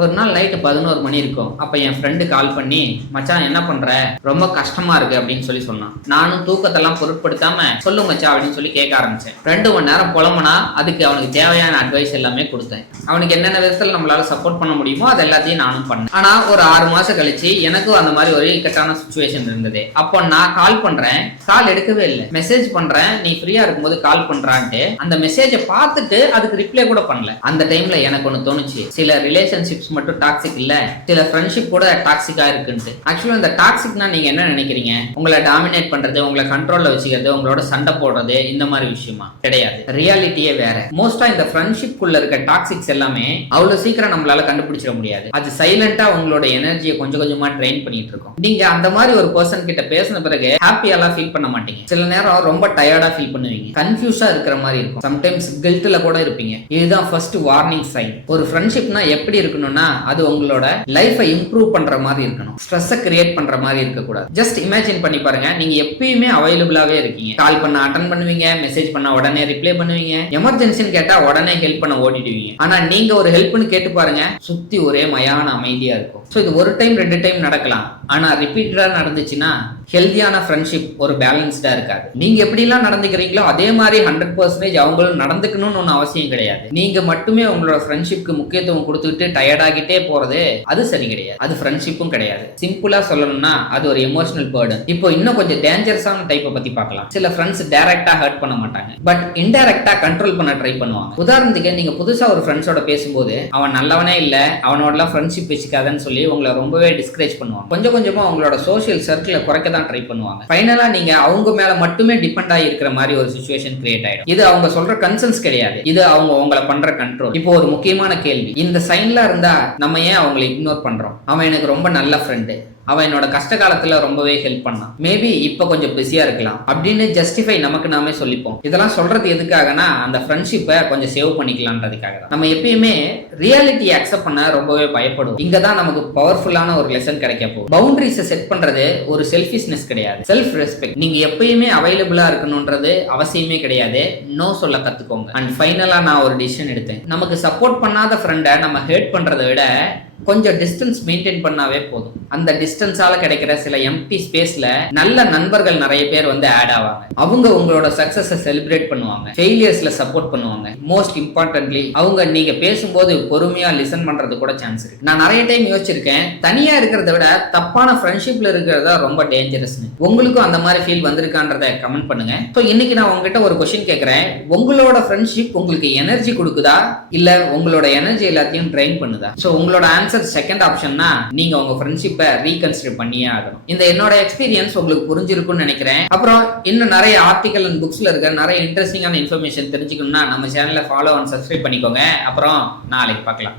ஒரு நாள் நைட்டு 11 மணி இருக்கும். அப்ப என் ஃப்ரெண்டு கால் பண்ணி, மச்சான் என்ன பண்ற, ரொம்ப கஷ்டமா இருக்கு அப்படின்னு சொன்னான். நானும் தூக்கத்தெல்லாம் பொருட்படுத்தாம சொல்லு மச்சான் அப்படின்னு சொல்லி கேட்க ஆரம்பிச்சேன். 2 மணி நேரம் புலம்புனா அதுக்கு அவனுக்கு தேவையான அட்வைஸ் எல்லாமே கொடுத்தேன். அவனுக்கு என்னென்ன விதத்துல நம்மளால சப்போர்ட் பண்ண முடியுமோ அது எல்லாத்தையும் நானும் பண்ணேன். ஆனா ஒரு 6 மாசம் கழிச்சு எனக்கும் அந்த மாதிரி ஒரு இக்கட்டான சுச்சுவேஷன் இருந்தது. அப்போ நான் கால் பண்றேன், கால் எடுக்கவே இல்லை. மெசேஜ் பண்றேன், நீ ஃப்ரீயா இருக்கும்போது கால் பண்றான்ட்டு அந்த மெசேஜை பார்த்துட்டு அதுக்கு ரிப்ளை கூட பண்ணல. அந்த டைம்ல எனக்கு ஒண்ணு தோணுச்சு, சில ரிலேஷன்ஷிப்ஸ் மட்டும் டாக்ஸிக் இல்ல, சில ஃப்ரெண்ட்ஷிப் கூட டாக்ஸிக்கா இருக்குன்னு. ஆக்சுவலா இந்த டாக்ஸிக்னா நீங்க என்ன நினைக்கிறீங்க? உங்களை டாமினேட் பண்றது, உங்களை கண்ட்ரோல்ல வச்சுக்கிறது, உங்களோட சண்டை போடுறது, இந்த மாதிரி விஷயமா கிடையாது. ரியாலிட்டியே வேற. மோஸ்டா இந்த ஃப்ரெண்ட்ஷிப் குள்ள இருக்க டாக்ஸிக்ஸ் எல்லாமே அவ்வளவு சீக்கிரம் நம்மளால கண்டுபிடிச்சிட முடியாது. அது சைலண்டா உங்களோட எனர்ஜியை கொஞ்சம் கொஞ்சமா ட்ரெயின் பண்ணிட்டு இருக்கும். நீங்க அந்த மாதிரி ஒரு பர்சன் கிட்ட பேசின பிறகு ஹாப்பியெல்லாம் ஃபீல் பண்ண மாட்டீங்க. சில நேரம் ரொம்ப டயர்டா ஃபீல் பண்ணுவீங்க, கன்ஃபியூஸா இருக்கிற மாதிரி இருக்கும், சம்டைம்ஸ் கில்ட்ல கூட இருப்பீங்க. இதுதான் ஃபர்ஸ்ட் வார்னிங் சைன். ஒரு ஃப்ரெண்ட்ஷிப்னா எப்படி இருக்கணும்னா அது உங்களோட லைஃபை இம்ப்ரூவ் பண்ற மாதிரி இருக்கணும், ஸ்ட்ரெஸ் கிரியேட் பண்ற மாதிரி இருக்க கூடாது. ஜஸ்ட் இமேஜின் பண்ணி பாருங்க, நீங்க எப்பயுமே அவைலபிளாவே இருக்கீங்க. கால் பண்ண அட்டன் பண்ணுவீங்க, மெசேஜ் பண்ணா உடனே ரிப்ளை பண்ணுவீங்க, எமர்ஜென்சின்னு கேட்டா உடனே ஹெல்ப் பண்ண ஓடிடுவீங்க. ஆனா நீங்க ஒரு ஹெல்ப்னு கேட்டு பாருங்க, சுத்தி ஒரே மயான அமைதியா இருக்கும். சோ இது ஒரு டைம் 2 டைம் நடக்கலாம். ஆனா ரிப்பீட்டடா நடந்துச்சுன்னா ஹெல்தியான ஃப்ரெண்ட்ஷிப் ஒரு பேலன்ஸ்டா இருக்காது. நீங்க எப்படிலாம் நடந்துக்கிறீங்களோ அதே மாதிரி 100% அவங்களும் நடந்துக்கணும்னு ஒன்றும் அவசியம் கிடையாது. நீங்க மட்டுமே உங்களோட ஃப்ரெண்ட்ஷிப்க்கு முக்கியத்துவம் கொடுத்துட்டு டயர்ட் ஆகிட்டே போறது அது சரி கிடையாது, அது ஃப்ரெண்ட்ஷிப்பும் கிடையாது. சிம்பிளா சொல்லணும்னா அது ஒரு எமோஷனல் பர்டன். இப்போ இன்னும் கொஞ்சம் டேஞ்சரஸான டைப்பை பத்தி பார்க்கலாம். சில ஃப்ரெண்ட்ஸ் டைரக்டா ஹர்ட் பண்ண மாட்டாங்க, பட் இன்டைரக்டா கண்ட்ரோல் பண்ண ட்ரை பண்ணுவாங்க. உதாரணத்துக்கு நீங்க புதுசா ஒரு ஃப்ரெண்ட்ஸோட பேசும்போது அவன் நல்லவனே இல்ல, அவனோட ஃப்ரெண்ட்ஷிப் வச்சுக்காதன்னு சொல்லி உங்களை ரொம்பவே டிஸ்கரேஜ் பண்ணுவாங்க. கொஞ்சம் கொஞ்சமா உங்களோட சோஷியல் சர்க்கிளை குறைக்க தான் ட்ரை பண்ணுவாங்க. ஃபைனலா நீங்க அவங்க மேல மட்டுமே டிபெண்ட் ஆகி இருக்கிற மாதிரி ஒரு சிச்சுவேஷன் கிரியேட் ஆயிடும். இது அவங்க சொல்ற கன்சர்ன்ஸ் கிடையாது, இது அவங்க உங்களை பண்ற கண்ட்ரோல். இப்போ ஒரு முக்கியமான கேள்வி, இந்த சைன்ல இருந்தா நம்ம ஏன் அவங்களை இக்னோர் பண்றோம்? அவன் எனக்கு ரொம்ப நல்ல ஃப்ரெண்டு, அவன் என்னோட கஷ்ட காலத்துல ரொம்பவே ஹெல்ப் பண்ணான், மேபி இப்ப கொஞ்சம் பிஸியா இருக்கலாம் அப்படின்னு ஜஸ்டிஃபை நமக்கு நாமே சொல்லிப்போம். இதெல்லாம் சொல்றது எதுக்காகனா அந்த ஃப்ரெண்ட்ஷிப்பை கொஞ்சம் சேவ் பண்ணிக்கலான்றதுக்காக தான். நம்ம எப்பயுமே ரியாலிட்டியை அக்செப்ட் பண்ண ரொம்பவே பயப்படுவோம். இங்கதான் நமக்கு பவர்ஃபுல்லான ஒரு லெசன் கிடைக்க போகும். பவுண்டரிஸை செட் பண்றது ஒரு செல்ஃபிஷ்னஸ் கிடையாது, செல்ஃப் ரெஸ்பெக்ட். நீங்க எப்பயுமே அவைலபிளா இருக்கணும்ன்றது அவசியமே கிடையாது. நோ சொல்ல கத்துக்கோங்க. அண்ட் ஃபைனலா நான் ஒரு டிசிஷன் எடுத்தேன். நமக்கு சப்போர்ட் பண்ணாத ஃப்ரெண்டை நம்ம ஹேட் பண்றதை விட கொஞ்சம் டிஸ்டன்ஸ் மெயின்டைன் பண்ணாவே போதும். அந்த டிஸ்டன்ஸால கிடைக்கிற சில எம்டி ஸ்பேஸ்ல நல்ல நண்பர்கள் நிறைய பேர் வந்து ஆட் ஆவாங்க. அவங்க உங்களோட சக்சஸை செலிப்ரேட் பண்ணுவாங்க, ஃபெயிலியர்ஸ்ல சப்போர்ட் பண்ணுவாங்க. மோஸ்ட் இம்பார்ட்டன்ட்லி அவங்க நீங்க பேசும்போது பொறுமையா லிசன் பண்றது கூட சான்ஸ் இருக்கு. நான் நிறைய டைம் யோசிச்சிருக்கேன், தனியா இருக்கிறத விட தப்பான ஃப்ரெண்ட்ஷிப்ல இருக்கிறதா ரொம்ப டேஞ்சரஸ்னு. உங்களுக்கும் அந்த மாதிரி ஃபீல் வந்திருக்கான்றத கமெண்ட் பண்ணுங்க. ஸோ இன்னைக்கு நான் உங்ககிட்ட ஒரு கொஸ்டின் கேட்கிறேன், உங்களோட ஃப்ரெண்ட்ஷிப் உங்களுக்கு எனர்ஜி கொடுக்குதா இல்ல உங்களோட எனர்ஜி எல்லாத்தையும் ட்ரெயின் பண்ணுதா? ஸோ உங்களோட செகண்ட் ஆப்ஷன்னா நீங்க உங்க ஃப்ரெண்ட்ஷிப்பை ரீகன்சிடர் பண்ணியே ஆகணும். இந்த என்னோட எக்ஸ்பீரியன்ஸ் உங்களுக்கு புரிஞ்சிருக்கும்னு நினைக்கிறேன். அப்புறம் இன்னும் நிறைய ஆர்டிகல் அண்ட் புக்ஸ்ல இருக்க நிறைய இன்ட்ரெஸ்டிங்கான இன்ஃபர்மேஷன் தெரிஞ்சுக்கணும்னா நம்ம சேனலை ஃபாலோ அண்ட் சப்ஸ்கிரைப் பண்ணிக்கோங்க. அப்புறம் நாளைக்கு பார்க்கலாம்.